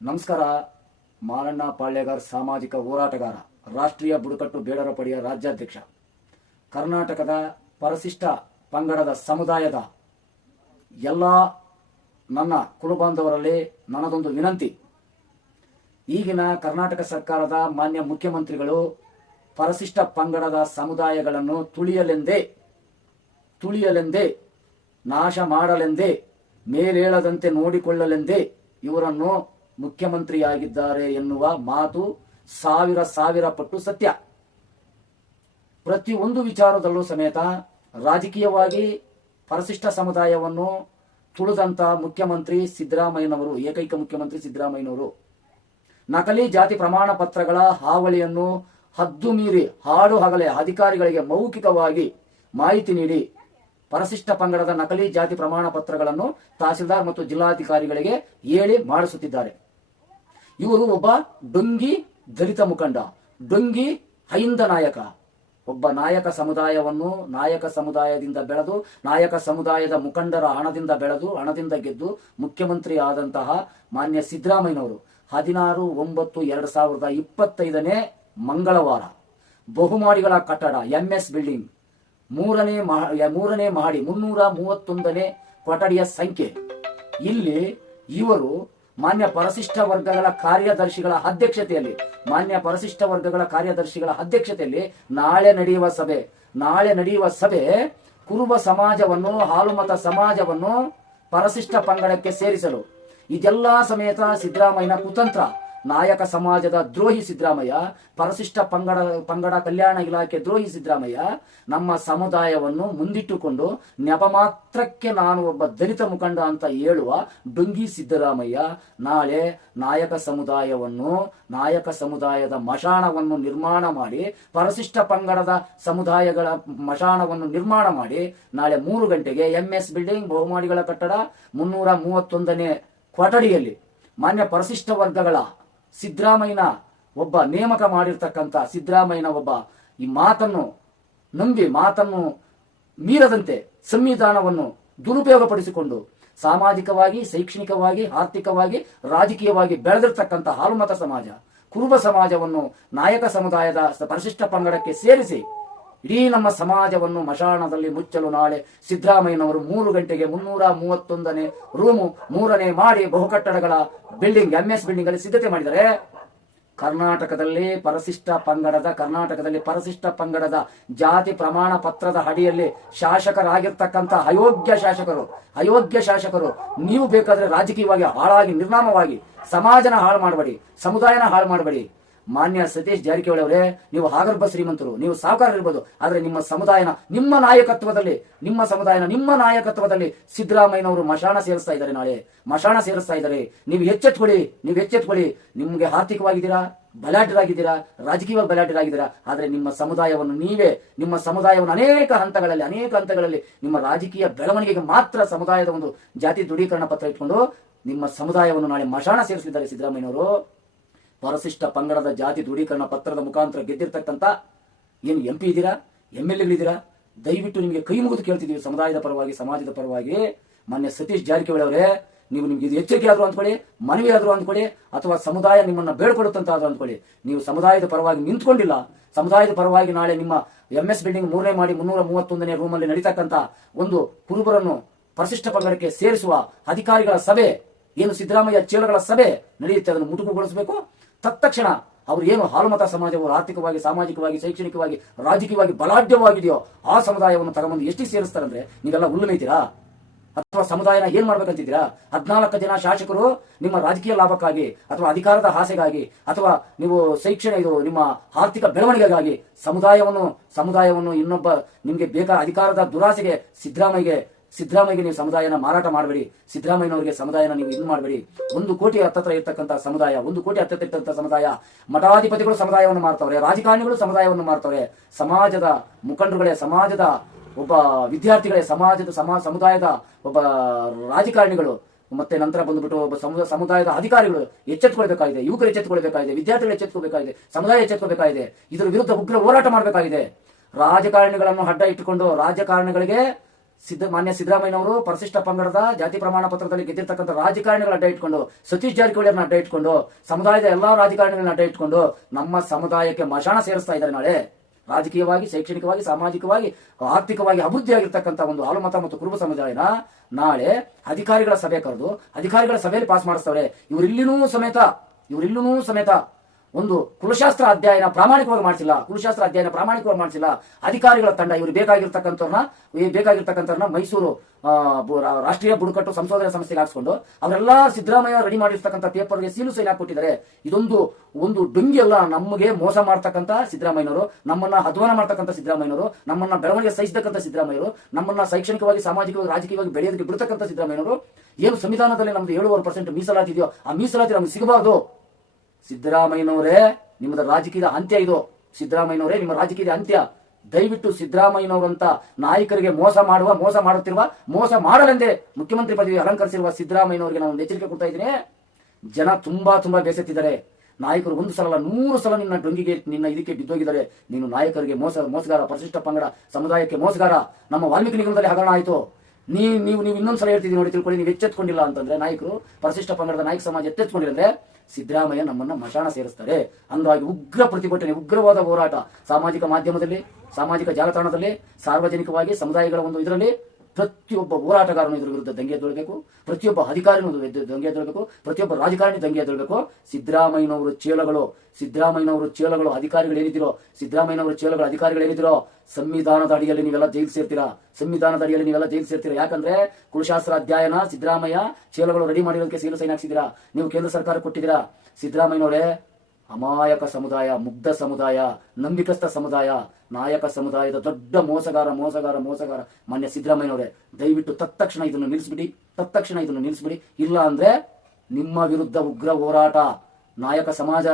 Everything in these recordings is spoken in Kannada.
ನಮಸ್ಕಾರ. ಮಾರಣ್ಣ ಪಾಳ್ಯಗಾರ್, ಸಾಮಾಜಿಕ ಹೋರಾಟಗಾರ, ರಾಷ್ಟ್ರೀಯ ಬುಡಕಟ್ಟು ಬೇಡರ ಪಡೆಯ ರಾಜ್ಯಾಧ್ಯಕ್ಷ. ಕರ್ನಾಟಕದ ಪರಿಶಿಷ್ಟ ಪಂಗಡದ ಸಮುದಾಯದ ಎಲ್ಲ ನನ್ನ ಕುಲಬಾಂಧವರಲ್ಲಿ ನನ್ನದೊಂದು ವಿನಂತಿ. ಈಗಿನ ಕರ್ನಾಟಕ ಸರ್ಕಾರದ ಮಾನ್ಯ ಮುಖ್ಯಮಂತ್ರಿಗಳು ಪರಿಶಿಷ್ಟ ಪಂಗಡದ ಸಮುದಾಯಗಳನ್ನು ತುಳಿಯಲೆಂದೇ ನಾಶ ಮಾಡಲೆಂದೇ ಮೇಲೇಳದಂತೆ ನೋಡಿಕೊಳ್ಳಲೆಂದೇ ಇವರನ್ನು ಮುಖ್ಯಮಂತ್ರಿಯಾಗಿದ್ದಾರೆ ಎನ್ನುವ ಮಾತು ಸಾವಿರ ಪಟ್ಟು ಸತ್ಯ. ಪ್ರತಿಯೊಂದು ವಿಚಾರದಲ್ಲೂ ಸಮೇತ ರಾಜಕೀಯವಾಗಿ ಪರಿಶಿಷ್ಟ ಸಮುದಾಯವನ್ನು ತುಳಿದಂತ ಮುಖ್ಯಮಂತ್ರಿ ಸಿದ್ದರಾಮಯ್ಯನವರು, ಏಕೈಕ ಮುಖ್ಯಮಂತ್ರಿ ಸಿದ್ದರಾಮಯ್ಯನವರು, ನಕಲಿ ಜಾತಿ ಪ್ರಮಾಣ ಪತ್ರಗಳ ಹಾವಳಿಯನ್ನು ಹದ್ದು ಮೀರಿ ಹಾಡು ಹಗಲೇ ಅಧಿಕಾರಿಗಳಿಗೆ ಮೌಖಿಕವಾಗಿ ಮಾಹಿತಿ ನೀಡಿ ಪರಿಶಿಷ್ಟ ಪಂಗಡದ ನಕಲಿ ಜಾತಿ ಪ್ರಮಾಣ ಪತ್ರಗಳನ್ನು ತಹಸೀಲ್ದಾರ್ ಮತ್ತು ಜಿಲ್ಲಾಧಿಕಾರಿಗಳಿಗೆ ಹೇಳಿ ಮಾಡಿಸುತ್ತಿದ್ದಾರೆ. ಇವರು ಒಬ್ಬ ಡೊಂಗಿ ದಲಿತ ಮುಖಂಡ, ಡೊಂಗಿ ಹೈಂದ ನಾಯಕ, ಒಬ್ಬ ನಾಯಕ ಸಮುದಾಯದಿಂದ ಬೆಳೆದು, ನಾಯಕ ಸಮುದಾಯದ ಮುಖಂಡರ ಹಣದಿಂದ ಬೆಳೆದು, ಹಣದಿಂದ ಗೆದ್ದು ಮುಖ್ಯಮಂತ್ರಿ ಆದಂತಹ ಮಾನ್ಯ ಸಿದ್ದರಾಮಯ್ಯನವರು 16/9/2025 ಮಂಗಳವಾರ ಬಹುಮಾಡಿಗಳ ಕಟ್ಟಡ MS ಬಿಲ್ಡಿಂಗ್ ಮೂರನೇ ಮಹಡಿ 331ನೇ ಕೊಠಡಿಯ ಸಂಖ್ಯೆ ಇಲ್ಲಿ ಇವರು ಮಾನ್ಯ ಪರಿಶಿಷ್ಟ ವರ್ಗಗಳ ಕಾರ್ಯದರ್ಶಿಗಳ ಅಧ್ಯಕ್ಷತೆಯಲ್ಲಿ ನಾಳೆ ನಡೆಯುವ ಸಭೆ ಕುರುಬ ಸಮಾಜವನ್ನು, ಹಾಲುಮತ ಸಮಾಜವನ್ನು ಪರಿಶಿಷ್ಟ ಪಂಗಡಕ್ಕೆ ಸೇರಿಸಲು. ಇದೆಲ್ಲಾ ಸಮೇತ ಸಿದ್ದರಾಮಯ್ಯನ ಕುತಂತ್ರ. ನಾಯಕ ಸಮಾಜದ ದ್ರೋಹಿ ಸಿದ್ದರಾಮಯ್ಯ, ಪರಿಶಿಷ್ಟ ಪಂಗಡ ಕಲ್ಯಾಣ ಇಲಾಖೆ ದ್ರೋಹಿ ಸಿದ್ದರಾಮಯ್ಯ ನಮ್ಮ ಸಮುದಾಯವನ್ನು ಮುಂದಿಟ್ಟುಕೊಂಡು ನೆಪ ಮಾತ್ರಕ್ಕೆ ನಾನು ಒಬ್ಬ ದಲಿತ ಮುಖಂಡ ಅಂತ ಹೇಳುವ ಡೊಂಗಿ ಸಿದ್ದರಾಮಯ್ಯ ನಾಳೆ ನಾಯಕ ಸಮುದಾಯದ ಮಶಾಣವನ್ನು ನಿರ್ಮಾಣ ಮಾಡಿ, ಪರಿಶಿಷ್ಟ ಪಂಗಡದ ಸಮುದಾಯಗಳ ಮಶಾಣವನ್ನು ನಿರ್ಮಾಣ ಮಾಡಿ ನಾಳೆ 3 ಗಂಟೆಗೆ MS ಬಿಲ್ಡಿಂಗ್ ಬಹುಮಾಡಿಗಳ ಕಟ್ಟಡ 331ನೇ ಕೊಠಡಿಯಲ್ಲಿ ಮಾನ್ಯ ಪರಿಶಿಷ್ಟ ವರ್ಗಗಳ ಸಿದ್ದರಾಮಯ್ಯನ ಒಬ್ಬ ನೇಮಕ ಮಾಡಿರ್ತಕ್ಕಂಥ ಸಿದ್ದರಾಮಯ್ಯನ ಒಬ್ಬ ಈ ಮಾತನ್ನು ನಂಬಿ, ಮಾತನ್ನು ಮೀರದಂತೆ ಸಂವಿಧಾನವನ್ನು ದುರುಪಯೋಗಪಡಿಸಿಕೊಂಡು ಸಾಮಾಜಿಕವಾಗಿ, ಶೈಕ್ಷಣಿಕವಾಗಿ, ಆರ್ಥಿಕವಾಗಿ, ರಾಜಕೀಯವಾಗಿ ಬೆಳೆದಿರ್ತಕ್ಕಂಥ ಹಾಲುಮತ ಸಮಾಜ, ಕುರುಬ ಸಮಾಜವನ್ನು ನಾಯಕ ಸಮುದಾಯದ ಪರಿಶಿಷ್ಟ ಪಂಗಡಕ್ಕೆ ಸೇರಿಸಿ ಇಡೀ ನಮ್ಮ ಸಮಾಜವನ್ನು ಮಶಾಣದಲ್ಲಿ ಮುಚ್ಚಲು ನಾಳೆ ಸಿದ್ದರಾಮಯ್ಯನವರು 3 ಗಂಟೆಗೆ 331ನೇ ರೂಮು 3ನೇ ಮಾಡಿ ಬಹುಕಟ್ಟಡಗಳ ಬಿಲ್ಡಿಂಗ್ MS ಬಿಲ್ಡಿಂಗ್ ಅಲ್ಲಿ ಸಿದ್ಧತೆ ಮಾಡಿದ್ದಾರೆ. ಕರ್ನಾಟಕದಲ್ಲಿ ಪರಿಶಿಷ್ಟ ಪಂಗಡದ ಜಾತಿ ಪ್ರಮಾಣ ಪತ್ರದ ಅಡಿಯಲ್ಲಿ ಶಾಸಕರಾಗಿರ್ತಕ್ಕಂಥ ಅಯೋಗ್ಯ ಶಾಸಕರು ನೀವು ಬೇಕಾದ್ರೆ ರಾಜಕೀಯವಾಗಿ ಹಾಳಾಗಿ ನಿರ್ನಾಮವಾಗಿ ಸಮಾಜನ ಹಾಳು ಮಾಡಬೇಡಿ, ಸಮುದಾಯನ ಹಾಳು ಮಾಡಬೇಡಿ. ಮಾನ್ಯ ಸತೀಶ್ ಜಾರಕಿಹೊಳಿ ಅವರೇ, ನೀವು ಆಗರ್ಭ ಶ್ರೀಮಂತರು, ನೀವು ಸಾಹುಕಾರ ಇರ್ಬೋದು, ಆದ್ರೆ ನಿಮ್ಮ ಸಮುದಾಯನ ನಿಮ್ಮ ನಾಯಕತ್ವದಲ್ಲಿ ಸಿದ್ದರಾಮಯ್ಯನವರು ಮಶಾಣ ಸೇರಿಸ್ತಾ ಇದ್ದಾರೆ. ನಾಳೆ ಮಶಾಣ ಸೇರಿಸ್ತಾ ಇದ್ದಾರೆ. ನೀವು ಎಚ್ಚೆತ್ಕೊಳ್ಳಿ. ನಿಮ್ಗೆ ಆರ್ಥಿಕವಾಗಿದ್ದೀರಾ, ಬಲಾಢ್ಯರಾಗಿದ್ದೀರಾ, ರಾಜಕೀಯವಾಗಿ ಬಲಾಢ್ಯರಾಗಿದ್ದೀರಾ, ಆದ್ರೆ ನಿಮ್ಮ ಸಮುದಾಯವನ್ನು ಅನೇಕ ಹಂತಗಳಲ್ಲಿ ನಿಮ್ಮ ರಾಜಕೀಯ ಬೆಳವಣಿಗೆಗೆ ಮಾತ್ರ ಸಮುದಾಯದ ಒಂದು ಜಾತಿ ದೃಢೀಕರಣ ಪತ್ರ ಇಟ್ಕೊಂಡು ನಿಮ್ಮ ಸಮುದಾಯವನ್ನು ನಾಳೆ ಮಶಾಣ ಸೇರಿಸಲಿದ್ದಾರೆ ಸಿದ್ದರಾಮಯ್ಯನವರು. ಪರಿಶಿಷ್ಟ ಪಂಗಡದ ಜಾತಿ ದೃಢೀಕರಣ ಪತ್ರದ ಮುಖಾಂತರ ಗೆದ್ದಿರ್ತಕ್ಕಂಥ ಏನು MP ಇದ್ದೀರಾ, MLAಗಳಿದ್ದೀರಾ, ದಯವಿಟ್ಟು ನಿಮಗೆ ಕೈ ಮುಗಿದು ಕೇಳ್ತಿದ್ದೀವಿ ಸಮುದಾಯದ ಪರವಾಗಿ, ಸಮಾಜದ ಪರವಾಗಿ. ಮಾನ್ಯ ಸತೀಶ್ ಜಾರಕಿಹೊಳಿ ಅವರೇ, ನಿಮ್ಗೆ ಇದು ಎಚ್ಚರಿಕೆ ಆದ್ರೂ ಅಂದ್ಕೊಳ್ಳಿ, ಮನವಿ ಆದ್ರೂ ಅಂದ್ಕೊಳ್ಳಿ, ಅಥವಾ ಸಮುದಾಯ ನಿಮ್ಮನ್ನ ಬೇಡ್ಕೊಡುತ್ತಂತಾದ್ರೂ ಅಂದ್ಕೊಳ್ಳಿ, ನೀವು ಸಮುದಾಯದ ಪರವಾಗಿ ನಿಂತ್ಕೊಂಡಿಲ್ಲ. ಸಮುದಾಯದ ಪರವಾಗಿ ನಾಳೆ ನಿಮ್ಮ MS ಬಿಲ್ಡಿಂಗ್ 3ನೇ ಮಾಡಿ 331ನೇ ರೂಮಲ್ಲಿ ನಡೀತಕ್ಕಂಥ ಒಂದು ಕುರುಬರನ್ನು ಪರಿಶಿಷ್ಟ ಪಂಗಡಕ್ಕೆ ಸೇರಿಸುವ ಅಧಿಕಾರಿಗಳ ಸಭೆ, ಏನು ಸಿದ್ದರಾಮಯ್ಯ ಚೇಳುಗಳ ಸಭೆ ನಡೆಯುತ್ತೆ, ಅದನ್ನು ಮುಟುಕುಗೊಳಿಸಬೇಕು. ತತ್ಕ್ಷಣ ಅವರು ಏನು ಹಾಲುಮತ ಸಮಾಜವು ಆರ್ಥಿಕವಾಗಿ, ಸಾಮಾಜಿಕವಾಗಿ, ಶೈಕ್ಷಣಿಕವಾಗಿ, ರಾಜಕೀಯವಾಗಿ ಬಲಾಢ್ಯವಾಗಿದೆಯೋ ಆ ಸಮುದಾಯವನ್ನು ತಗೊಂಡು ಎಷ್ಟು ಸೇರಿಸ್ತಾರಂದ್ರೆ ನೀವೆಲ್ಲ ಉಲ್ಲುಮೈತೀರಾ? ಅಥವಾ ಸಮುದಾಯನ ಏನ್ ಮಾಡ್ಬೇಕಂತಿದ್ದೀರಾ? 14 ಜನ ಶಾಸಕರು ನಿಮ್ಮ ರಾಜಕೀಯ ಲಾಭಕ್ಕಾಗಿ ಅಥವಾ ಅಧಿಕಾರದ ಆಸೆಗಾಗಿ ಅಥವಾ ನೀವು ನಿಮ್ಮ ಆರ್ಥಿಕ ಬೆಳವಣಿಗೆಗಾಗಿ ಸಮುದಾಯವನ್ನು ಇನ್ನೊಬ್ಬ ನಿಮ್ಗೆ ಬೇಕಾದ ಅಧಿಕಾರದ ದುರಾಸೆಗೆ ಸಿದ್ದರಾಮಯ್ಯಗೆ ನೀವು ಸಮುದಾಯನ ಮಾರಾಟ ಮಾಡಬೇಡಿ. ಸಿದ್ದರಾಮಯ್ಯನವರಿಗೆ ಸಮುದಾಯನ ನೀವು ಇದು ಮಾಡಬೇಡಿ. 1 ಕೋಟಿ ಹತ್ತತ್ರ ಇರ್ತಕ್ಕಂಥ ಸಮುದಾಯ, ಮಠಾಧಿಪತಿಗಳು ಸಮುದಾಯವನ್ನು ಮಾರ್ತವ್ರೆ, ರಾಜಕಾರಣಿಗಳು ಸಮುದಾಯವನ್ನು ಮಾರ್ತವ್ರೆ, ಸಮಾಜದ ಮುಖಂಡರುಗಳೇ, ಸಮಾಜದ ಒಬ್ಬ ವಿದ್ಯಾರ್ಥಿಗಳೇ, ಸಮುದಾಯದ ಒಬ್ಬ ರಾಜಕಾರಣಿಗಳು, ಮತ್ತೆ ನಂತರ ಬಂದ್ಬಿಟ್ಟು ಒಬ್ಬ ಸಮುದಾಯದ ಅಧಿಕಾರಿಗಳು ಎಚ್ಚೆತ್ತುಕೊಳ್ಬೇಕಾಗಿದೆ. ಯುವಕರು ಎಚ್ಚೆತ್ತುಕೊಳ್ಬೇಕಾಗಿದೆ, ವಿದ್ಯಾರ್ಥಿಗಳು ಎಚ್ಚೆತ್ತುಕೋಬೇಕಾಗಿದೆ, ಸಮುದಾಯ ಎಚ್ಚೆತ್ತುಕೋಬೇಕಾಗಿದೆ. ಇದರ ವಿರುದ್ಧ ಉಗ್ರ ಹೋರಾಟ ಮಾಡಬೇಕಾಗಿದೆ. ರಾಜಕಾರಣಿಗಳನ್ನು ಅಡ್ಡ ಇಟ್ಟುಕೊಂಡು ರಾಜಕಾರಣಿಗಳಿಗೆ ಮಾನ್ಯ ಸಿದ್ದರಾಮಯ್ಯನವರು ಪರಿಶಿಷ್ಟ ಪಂಗಡದ ಜಾತಿ ಪ್ರಮಾಣ ಪತ್ರದಲ್ಲಿ ಗೆದ್ದಿರ್ತಕ್ಕಂಥ ರಾಜಕಾರಣಿಗಳ ಅಡ್ಡ ಇಟ್ಕೊಂಡು, ಸತೀಶ್ ಜಾರಕಿಹೊಳಿಯವ್ರನ್ನ ಅಡ್ಡ ಇಟ್ಕೊಂಡು, ಸಮುದಾಯದ ಎಲ್ಲಾ ರಾಜಕಾರಣಿಗಳನ್ನ ಅಡ್ಡ ಇಟ್ಕೊಂಡು ನಮ್ಮ ಸಮುದಾಯಕ್ಕೆ ಮಶಾಣ ಸೇರಿಸ್ತಾ ಇದ್ದಾರೆ. ನಾಳೆ ರಾಜಕೀಯವಾಗಿ, ಶೈಕ್ಷಣಿಕವಾಗಿ, ಸಾಮಾಜಿಕವಾಗಿ, ಆರ್ಥಿಕವಾಗಿ ಅಭಿವೃದ್ಧಿಯಾಗಿರ್ತಕ್ಕಂಥ ಒಂದು ಹಾಲುಮತ ಮತ್ತು ಕುರುಬ ಸಮುದಾಯನ ನಾಳೆ ಅಧಿಕಾರಿಗಳ ಸಭೆ ಕರೆದು ಅಧಿಕಾರಿಗಳ ಸಭೆಯಲ್ಲಿ ಪಾಸ್ ಮಾಡಿಸ್ತವ್ರೆ. ಇವರಿಲ್ಲಿನೂ ಸಮೇತ ಒಂದು ಕುಲಶಾಸ್ತ್ರ ಅಧ್ಯಯನ ಪ್ರಾಮಾಣಿಕವಾಗಿ ಮಾಡಿಸಿಲ್ಲ. ಅಧಿಕಾರಿಗಳ ತಂಡ ಇವರು ಬೇಕಾಗಿರ್ತಕ್ಕಂಥವ್ರನ್ನ ಮೈಸೂರು ರಾಷ್ಟ್ರೀಯ ಬುಡಕಟ್ಟು ಸಂಶೋಧನಾ ಸಂಸ್ಥೆಗೆ ಹಾಕಿಸ್ಕೊಂಡು ಅವರೆಲ್ಲ ಸಿದ್ದರಾಮಯ್ಯ ರೆಡಿ ಮಾಡಿರ್ತಕ್ಕಂಥ ಪೇಪರ್ಗೆ ಸೀಲು ಸೈನ್ ಹಾಕಿಕೊಟ್ಟಿದ್ದಾರೆ. ಇದೊಂದು ಡೊಂಗಿ ಅಲ್ಲ. ನಮಗೆ ಮೋಸ ಮಾಡ್ತಕ್ಕಂಥ ಸಿದ್ದರಾಮಯ್ಯನವರು, ನಮ್ಮನ್ನ ಅಧ್ವಾನ ಮಾಡ್ತಕ್ಕಂಥ ಸಿದ್ದರಾಮಯ್ಯನವರು, ನಮ್ಮನ್ನ ಬೆಳವಣಿಗೆ ಸಹಿಸತಕ್ಕಂಥ ಸಿದ್ದರಾಮಯ್ಯವರು, ನಮ್ಮನ್ನ ಶೈಕ್ಷಣಿಕವಾಗಿ, ಸಾಮಾಜಿಕವಾಗಿ, ರಾಜಕೀಯವಾಗಿ ಬೆಳೆಯೋದಕ್ಕೆ ಬಿಡ್ತಕ್ಕಂಥ ಸಿದ್ದರಾಮಯ್ಯನವರು. ಏನು ಸಂವಿಧಾನದಲ್ಲಿ ನಮ್ದು 7% ಮೀಸಲಾತಿ ಇದೆಯೋ ಆ ಮೀಸಲಾತಿ ನಮ್ಗೆ ಸಿಗಬಾರ್ದು. ಸಿದ್ದರಾಮಯ್ಯನವರೇ ನಿಮ್ಮದ ರಾಜಕೀಯದ ಅಂತ್ಯ ಇದು. ಸಿದ್ದರಾಮಯ್ಯನವರೇ ನಿಮ್ಮ ರಾಜಕೀಯದ ಅಂತ್ಯ. ದಯವಿಟ್ಟು ಸಿದ್ದರಾಮಯ್ಯನವರಂತ ನಾಯಕರಿಗೆ ಮೋಸ ಮಾಡಲೆಂದೇ ಮುಖ್ಯಮಂತ್ರಿ ಪದವಿ ಅಲಂಕರಿಸಿರುವ ಸಿದ್ದರಾಮಯ್ಯನವರಿಗೆ ನಾನು ಎಚ್ಚರಿಕೆ ಕೊಡ್ತಾ ಇದ್ದೀನಿ. ಜನ ತುಂಬಾ ಬೇಸತ್ತಿದ್ದಾರೆ. ನಾಯಕರು 1 ಸಲ 100 ಸಲ ನಿನ್ನ ಇದಕ್ಕೆ ಬಿದ್ದೋಗಿದ್ದಾರೆ. ನೀನು ನಾಯಕರಿಗೆ ಮೋಸಗಾರ, ಪರಿಶಿಷ್ಟ ಪಂಗಡ ಸಮುದಾಯಕ್ಕೆ ಮೋಸಗಾರ. ನಮ್ಮ ವಾಲ್ಮೀಕಿ ನಿಗಮದಲ್ಲಿ ಹಗರಣ ಆಯಿತು. ನೀವು ಇನ್ನೊಂದ್ಸಲ ಹೇಳ್ತಿದ್ದೀವಿ ನೋಡಿ, ತಿಳ್ಕೊಳ್ಳಿ. ನೀವು ಎಚ್ಚೆತ್ಕೊಂಡಿಲ್ಲ ಅಂತಂದ್ರೆ, ನಾಯಕರು ಪರಿಶಿಷ್ಟ ಪಂಗಡದ ನಾಯಕ ಸಮಾಜ ಎಚ್ಚೆತ್ಕೊಂಡಿಲ್ಲ, ಸಿದ್ದರಾಮಯ್ಯ ನಮ್ಮನ್ನ ಮಶಾಣ ಸೇರಿಸ್ತಾರೆ. ಹಂಗಾಗಿ ಉಗ್ರ ಪ್ರತಿಭಟನೆ, ಉಗ್ರವಾದ ಹೋರಾಟ ಸಾಮಾಜಿಕ ಮಾಧ್ಯಮದಲ್ಲಿ, ಸಾಮಾಜಿಕ ಜಾಲತಾಣದಲ್ಲಿ, ಸಾರ್ವಜನಿಕವಾಗಿ ಸಮುದಾಯಗಳ ಒಂದು ಇದರಲ್ಲಿ ಪ್ರತಿಯೊಬ್ಬ ಹೋರಾಟಗಾರನು ಇದರ ವಿರುದ್ಧ ದಂಗೆ ಎದ್ದೇಳಬೇಕು. ಪ್ರತಿಯೊಬ್ಬ ಅಧಿಕಾರಿನೂ ದಂಗೆ ಎದ್ದೇಳಬೇಕು. ಪ್ರತಿಯೊಬ್ಬ ರಾಜಕಾರಣಿ ದಂಗೆ ಎದ್ದೇಳಬೇಕು. ಸಿದ್ದರಾಮಯ್ಯನವರು ಚೇಳಗಳು ಅಧಿಕಾರಿಗಳೇನಿದ್ದೀರೋ, ಅಧಿಕಾರಿಗಳೇನಿದ್ದೀರೋ ಸಂವಿಧಾನದ ಅಡಿಯಲ್ಲಿ ನೀವೆಲ್ಲ ಜೈಲು ಸೇರ್ತೀರಾ. ಯಾಕಂದ್ರೆ ಕುಲಶಾಸ್ತ್ರ ಅಧ್ಯಯನ ಸಿದ್ದರಾಮಯ್ಯ ಚೇಳಗಳು ರೆಡಿ ಮಾಡಿರೋದಕ್ಕೆ ಸೀಲು ಸೈನ್ ಹಾಕ್ಸಿದ್ದೀರಾ. ನೀವು ಕೇಂದ್ರ ಸರ್ಕಾರ ಕೊಟ್ಟಿದ್ದೀರಾ. ಸಿದ್ದರಾಮಯ್ಯನವರೇ ಅಮಾಯಕ ಸಮುದಾಯ, ಮುಗ್ಧ ಸಮುದಾಯ, ನಂಬಿಕಸ್ಥ ಸಮುದಾಯ, ನಾಯಕ ಸಮುದಾಯದ ದೊಡ್ಡ ಮೋಸಗಾರ ಮಾನ್ಯ ಸಿದ್ದರಾಮಯ್ಯನವರೇ, ದಯವಿಟ್ಟು ತತ್ಕ್ಷಣ ಇದನ್ನು ನಿಲ್ಲಿಸ್ಬಿಡಿ. ಇಲ್ಲ ಅಂದ್ರೆ ನಿಮ್ಮ ವಿರುದ್ಧ ಉಗ್ರ ಹೋರಾಟ, ನಾಯಕ ಸಮಾಜ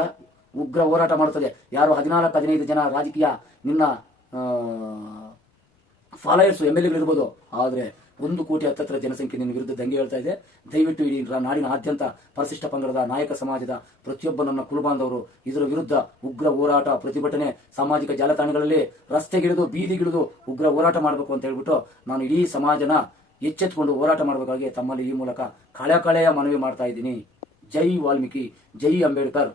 ಉಗ್ರ ಹೋರಾಟ ಮಾಡುತ್ತದೆ. ಯಾರು 14-15 ಜನ ರಾಜಕೀಯ ನಿನ್ನ ಫಾಲೋಯರ್ಸ್ MLA ಇರ್ಬೋದು, ಆದ್ರೆ 1 ಕೋಟಿ ಹತ್ತತ್ರ ಜನಸಂಖ್ಯೆ ನಿನ್ನ ವಿರುದ್ಧ ದಂಗೆ ಹೇಳ್ತಾ ಇದೆ. ದಯವಿಟ್ಟು ಇಡೀ ನಾಡಿನಾದ್ಯಂತ ಪರಿಶಿಷ್ಟ ಪಂಗಡದ ನಾಯಕ ಸಮಾಜದ ಪ್ರತಿಯೊಬ್ಬ ನನ್ನ ಕುಲಬಾಂಧವರು ಇದರ ವಿರುದ್ಧ ಉಗ್ರ ಹೋರಾಟ, ಪ್ರತಿಭಟನೆ, ಸಾಮಾಜಿಕ ಜಾಲತಾಣಗಳಲ್ಲಿ ರಸ್ತೆಗಿಳಿದು, ಬೀದಿಗಿಳಿದು ಉಗ್ರ ಹೋರಾಟ ಮಾಡಬೇಕು ಅಂತ ಹೇಳ್ಬಿಟ್ಟು ನಾನು ಇಡೀ ಸಮಾಜನ ಎಚ್ಚೆತ್ತುಕೊಂಡು ಹೋರಾಟ ಮಾಡಬೇಕಾಗಿ ತಮ್ಮಲ್ಲಿ ಈ ಮೂಲಕ ಕಳೆಯ ಮನವಿ ಮಾಡ್ತಾ ಇದ್ದೀನಿ. ಜೈ ವಾಲ್ಮೀಕಿ, ಜೈ ಅಂಬೇಡ್ಕರ್.